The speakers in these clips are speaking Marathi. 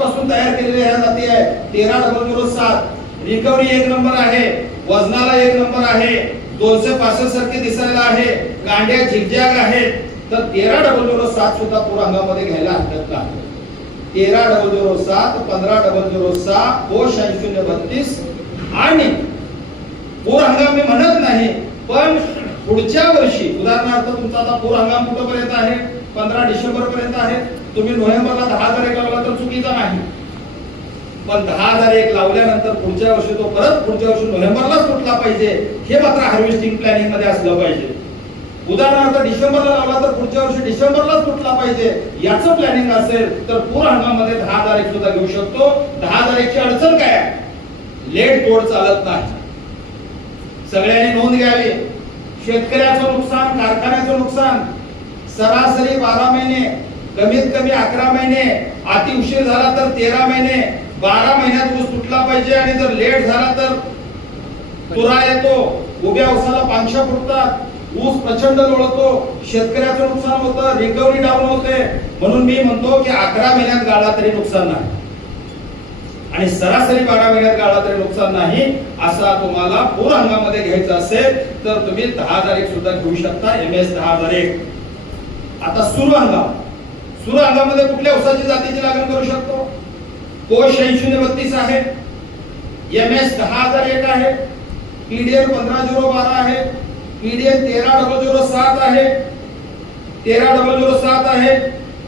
पासून तयार केलेल्या ह्या जाती आहे. तेरा डबल झिरो सात. रिकव्हरी एक नंबर आहे. वजनाला एक नंबर आहे. दोनशे पासष्ट सारखे दिसायला आहे. कांड्या झिगझॅग आहेत. तर तेरा डबल झिरो सात सुद्धा पूर अंगामध्ये घ्यायला हरकत नाही. तेरा डबल झिरो सात पंधरा डबल झिरो सहा कोश शून्य बत्तीस. आणि पूर हंगाम मी म्हणत नाही पण पुढच्या वर्षी उदाहरणार्थ तुमचा आता पूर हंगाम कुठपर्यंत आहे? पंधरा डिसेंबर पर्यंत आहे. तुम्ही नोव्हेंबरला दहा हजार एक लावला तर चुकीचा नाही. पण दहा हजार एक लावल्यानंतर पुढच्या वर्षी तो परत पुढच्या वर्षी नोव्हेंबरलाच तुटला पाहिजे हे मात्र हार्वेस्टिंग प्लॅनिंगमध्ये असलं पाहिजे. उदाहरणार्थ डिसेंबरला लावला तर पुढच्या वर्षी डिसेंबरलाच तुटला पाहिजे याचं प्लॅनिंग असेल तर पूर हंगामामध्ये दहा हजार एक सुद्धा घेऊ शकतो. दहा हजार एकची अडचण काय लेट बोर्ड चालत नाही. सगळ्यांनी नोंद घ्यावी. शेतकऱ्याचं नुकसान कारखान्याचं नुकसान सरासरी बारा महिने कमीत कमी अकरा महिने अति उशीर झाला तर तेरा महिने बारा महिन्यात ऊस तुटला पाहिजे आणि जर लेट झाला तर तुरा येतो उभ्या उसाला पांशा फुटतात ऊस प्रचंड लोळतो शेतकऱ्याचं नुकसान होतं रिकव्हरी डाऊन होते. म्हणून मी म्हणतो की अकरा महिन्यात गाळा तरी नुकसान नाही. आणि सरासरी बारा महिन्यात गाळा तरी नुकसान नाही असा तुम्हाला पूर हंगामध्ये घ्यायचा असेल तर तुम्ही दहा हजार एक सुद्धा घेऊ शकता एम एस दहा हजार एक आता सुरू हंगाम. सुरू हंगामामध्ये कुठल्या उसाची जातीची लागण करू शकतो? कोश शून्य बत्तीस आहे. एम एस दहा हजार एक आहे. पीडीएल पंधरा झिरो बारा आहे. पीडीएल तेरा डबल झिरो सात आहे. तेरा डबल झिरो सात आहे.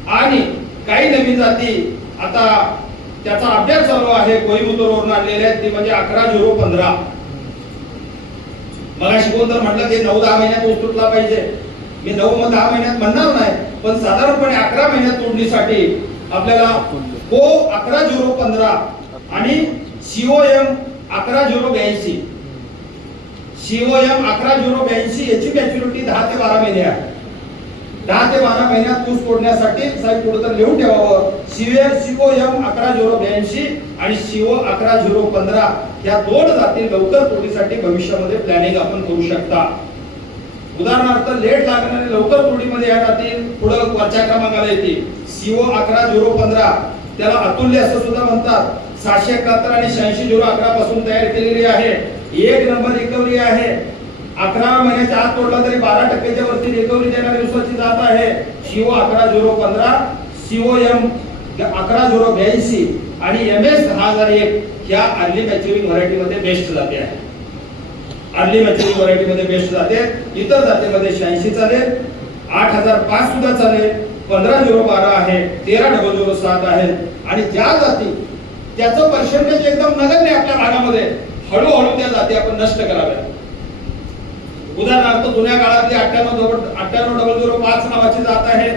आणि काही नवीन जाती आता त्याचा अभ्यास चालू आहे. कोईमुतूरवरून आणलेले आहेत. ते म्हणजे अकरा झिरो पंधरा. मला शिकवून तर म्हटलं की नऊ दहा महिन्यात उचलला पाहिजे. मी नऊ मग दहा महिन्यात म्हणणार नाही पण साधारणपणे अकरा महिन्यात तोडणीसाठी आपल्याला को अकरा झिरो पंधरा आणि सीओएम अकरा झिरो ब्याऐंशी. सीओएम अकरा झिरो ब्याऐंशी याची मॅच्युरिटी दहा ते बारा महिने आहे. दहा ते बारा महिन्यात ऊस तोडण्यासाठी साहेब पुढे तर लिहून ठेवावं. सीओ सीओ एम अकरा झिरो ब्याऐंशी आणि सीओ अकरा झिरो पंधरा या दोन जाती लवकर तोडीसाठी भविष्यामध्ये प्लॅनिंग आपण करू शकता. उदाहरणार्थ लेट लागणारे लवकर तोडीमध्ये या जाती पुढे वरच्या क्रमांकाला येते सीओ अकरा झिरो पंधरा. त्याला अतुल्य असं सुद्धा म्हणतात. सहाशे एकाहत्तर आणि शहाऐंशी झिरो अकरा पासून तयार केलेली आहे. एक नंबर रिकव्हरी आहे. अकरा महिन्याच्या आत तोडला तरी बारा टक्क्याच्या वरती रिकव्हरी देणारी ऊसाची जात आहे. सीओ अकरा झिरो पंधरा. सीओ एम अकरा झिरो ब्याऐंशी. आणि एम एस दहा हजार एक ह्या अर्ली मॅच्युरिंग व्हरायटीमध्ये बेस्ट जाते आहे. अर्ली व्हरायटी व्हरायटीमध्ये बेस्ट जाते. इतर जातीमध्ये शहाऐंशी चालेल. आठ हजार पाच सुद्धा चालेल. पंधरा झिरो बारा आहे. तेरा डबल झिरो सात आहे. आणि ज्या जाती त्याचं पर्सेंटेज एकदम नगण्य आपल्या भागामध्ये. हळूहळू त्या जाती आपण नष्ट कराव्या उदाहरणार्थ जुन्या काळातली अठ्ठ्याण्णव डबल अठ्ठ्याण्णव डबल झिरो पाच नावाची जात आहे.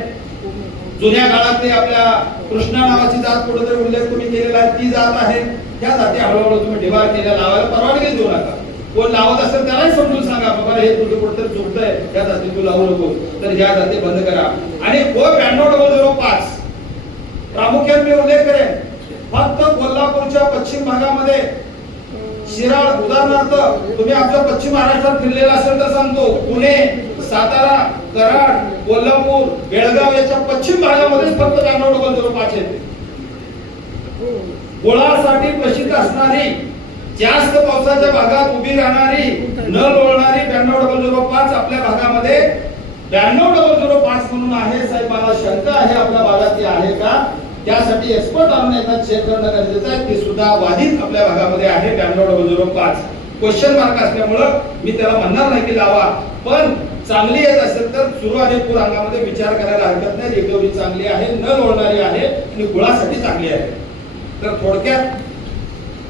जुन्या काळातली आपल्या कृष्णा नावाची जात कुठेतरी उल्लेख तुम्ही केलेला आहे. ती जात आहे. त्या जाती हळूहळू तुम्ही डिवार केल्या. लावायला परवानगी देऊ नका. कोण लावत असेल त्यालाही समजून सांगा बाबा हे तुझं कुठेतरी चुकतंय या जाती तू लावू नको तर ह्या जाती बंद करा. आणि को ब्याण्णव डबल झिरो पाच? प्रामुख्याने मी उल्लेख करेन फक्त कोल्हापूरच्या पश्चिम भागामध्ये. शिराळ उदाहरणार्थ तुम्ही आमच्या पश्चिम महाराष्ट्रात फिरलेला असेल तर सांगतो पुणे सातारा कराड कोल्हापूर बेळगाव याच्या पश्चिम भागामध्ये फक्त ब्याण्णव डबल झिरो पाच येते. गोळासाठी प्रसिद्ध असणारी जास्त पावसाच्या भागात उभी राहणारी न लोळणारी ब्याण्णव डबल झिरो पाच आपल्या भागामध्ये. ब्याण्णव डबल झिरो पाच म्हणून आहे साहेब मला शंका आहे आपल्या भागात ती आहे का? त्यासाठी एक्सपर्ट आणून एकदा चेक करणं गरजेचं आहे. ते सुद्धा बाधित आपल्या भागामध्ये आहे ब्याण्णव डबल झिरो पाच. क्वेश्चन मार्क असल्यामुळं मी त्याला म्हणणार नाही की लावा. पण चांगली येत असेल तर सुरू आणि पूर अंगामध्ये विचार करायला हरकत नाही. रिकव्हरी चांगली आहे न लोळणारी आहे आणि गुळासाठी चांगली आहे. तर थोडक्यात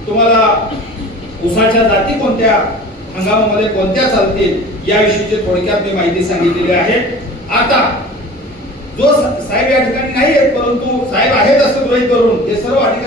तुम्हाला उसाच्या जाती कोणत्या हंगामामध्ये कोणत्या चालतील याविषयीची थोडक्यात मी माहिती सांगितलेली आहे. आता जो साहेब या ठिकाणी नाही आहेत परंतु साहेब आहेत असं गृहित करून हे सर्व अधिकारी